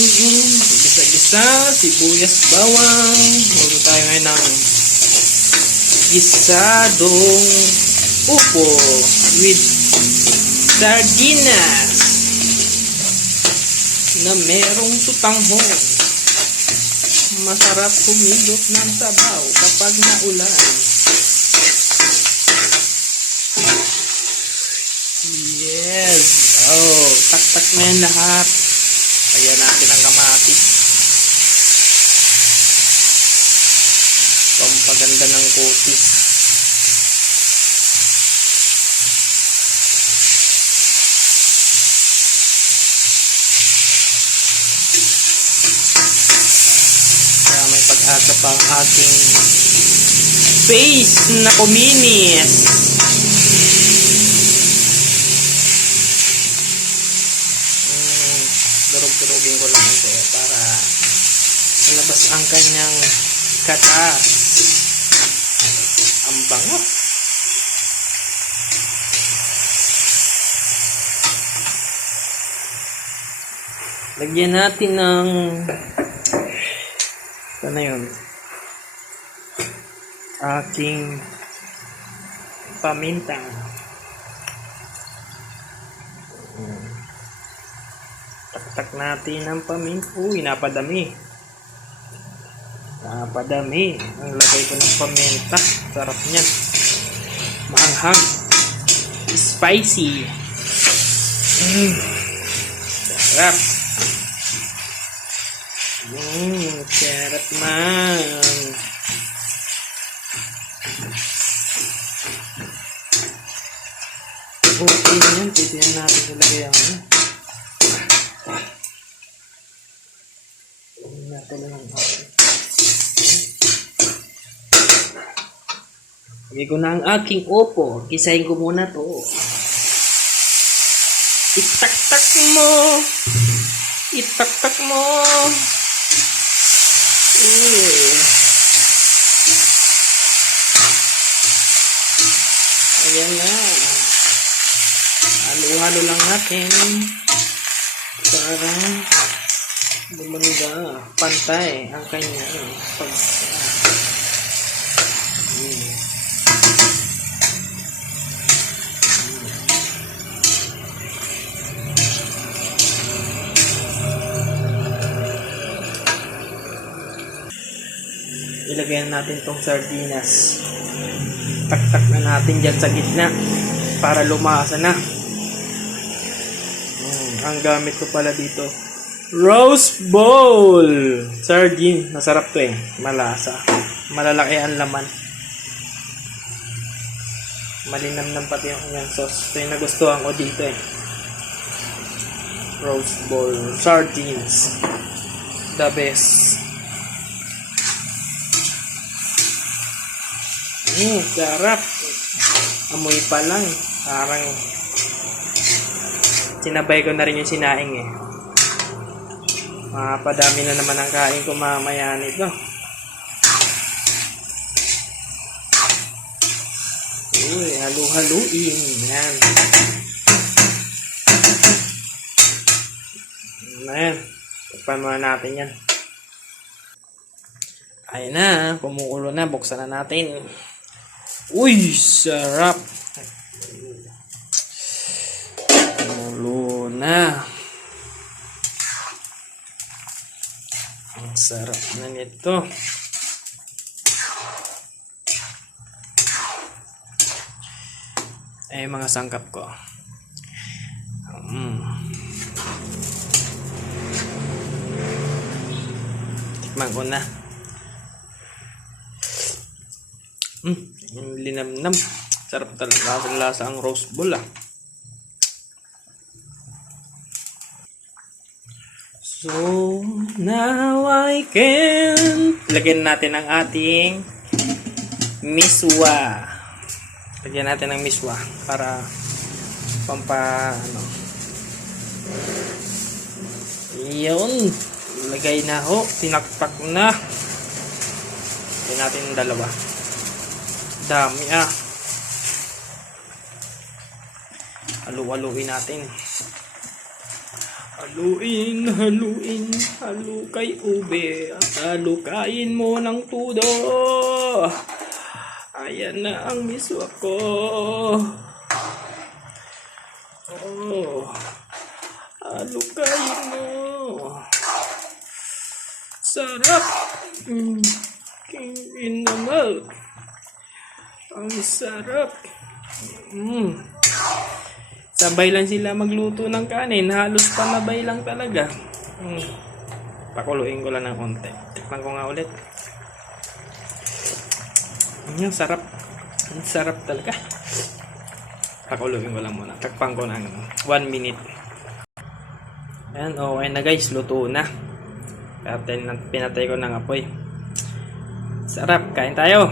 Gisa-gisa, sibuyas, bawang. Magluto tayo ngayon ng gisadong upo with sardinas na merong tutanghon. Masarap humigop ng sabaw kapag naulan. Yes! Oh, tak-tak na yan lahat. Ayan natin ang kamatis. Pampaganda ng kutis. Kaya may pag-asa pa ang ating face na kuminis. Durog-durogin ko lang ito para malabas ang kanyang katas. Ang bango. Lagyan natin ng ano yun, aking paminta. Tak natin ang paminta. Uy, napadami. Napadami. Ang lagay ko ng paminta. Sarap niyan. Maanghang. Spicy. Sarap. Sarap man. Okay yan. Pwede na natin ilagay ang Lagay ko na ang aking opo. Gisahin ko muna to. Itak-tak mo. Itak-tak mo. Ayan na. Halo-halo lang natin. Para bumanda, pantay ang kanyang ilagay natin tong sardinas. Tak-tak na natin dyan sa gitna para lumasa na. Ang gamit ko pala dito, roast bowl sardine. Masarap to eh. Malasa. Malalaki ang laman. Malinamnam pati yung kanyang sauce. Ito yung nagustuhan ko dito eh. Roast bowl sardines. The best. Sarap. Amoy pa lang. Parang sinabay ko na rin yung sinaing eh. Padami na naman ang kain ko mamaya nito. Uy, halu-haluin. Yan. Ayan. Takpan muna natin yan. Ayan na. Kumukulo na. Buksan na natin. Uy, sarap. Kumulo na. Ang sarap na nito. Ay, mga sangkap ko. Tikman ko na. Linamnam. Sarap talaga. Lasa ang roast bowl ah. So, now I can. Lagyan natin ang ating miswa. Lagyan natin ng miswa para yun. Lagay na ho. Tinakpak na. Lagyan natin yung dalawa. Dami ah. Halu-haluin natin. Haluin, halukay ube at halukain mo ng tudo. Ayan na ang miswa ko. Oh, halukain mo. Sarap. King in the mouth. Ang sarap. Sabay lang sila magluto ng kanin. Halos panabay lang talaga. Pakuluin ko lang ng konti. Tikman ko nga ulit. Ang sarap. Ang sarap talaga. Pakuluin ko lang muna. Takpan ko ng 1 minute. Ayan, okay na guys. Luto na. Pinatay ko ng apoy. Sarap. Kain tayo.